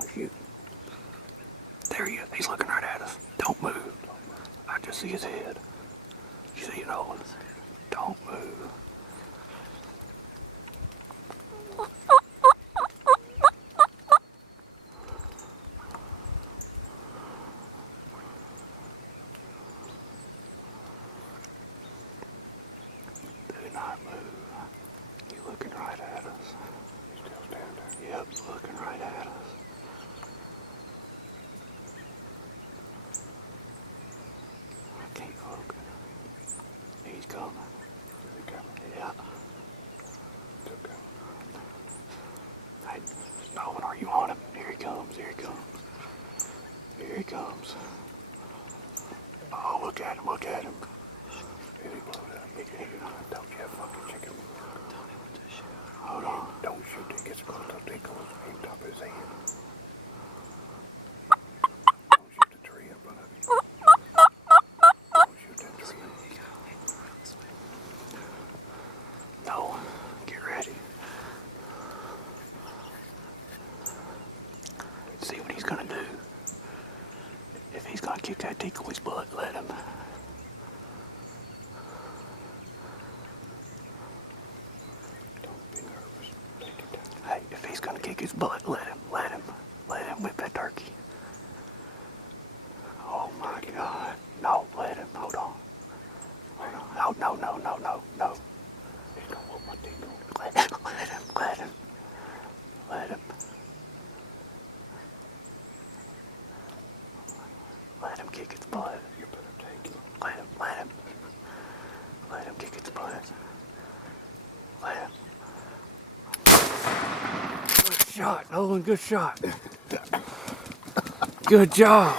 on, shoot. There he is. He's looking right at us. Don't move. I just see his head. You see it, Nolan? Don't move. Do not move. He's looking right at us. He's still standing there. Yep, he's looking right at us. I can't focus. He's coming. Is he coming? Yeah. Still coming. Hey, Nolan, are you on him? Here he comes, here he comes. Here he comes. Oh, look at him, look at him. Is he blowed up? Don't you fucking chicken. Hold on. Don't shoot till he gets close to the Decoy on top of his head. Don't shoot the tree in front of you. Don't shoot that tree. No, get ready. See what he's gonna do. If he's gonna kick that decoy's butt, let him. Don't be nervous. Take your time. Hey, if he's gonna kick his butt, let him, let him. Let him whip that turkey. Oh my God. No, let him. Hold on. Hold on. Oh, no, no, no, no, no. He's gonna whoop my dick on. Let him, let him, let him. Let him. Let him kick its butt. You better take him. Let him, let him. Let him kick its butt. Let him. Good shot, Nolan, good shot. Good job.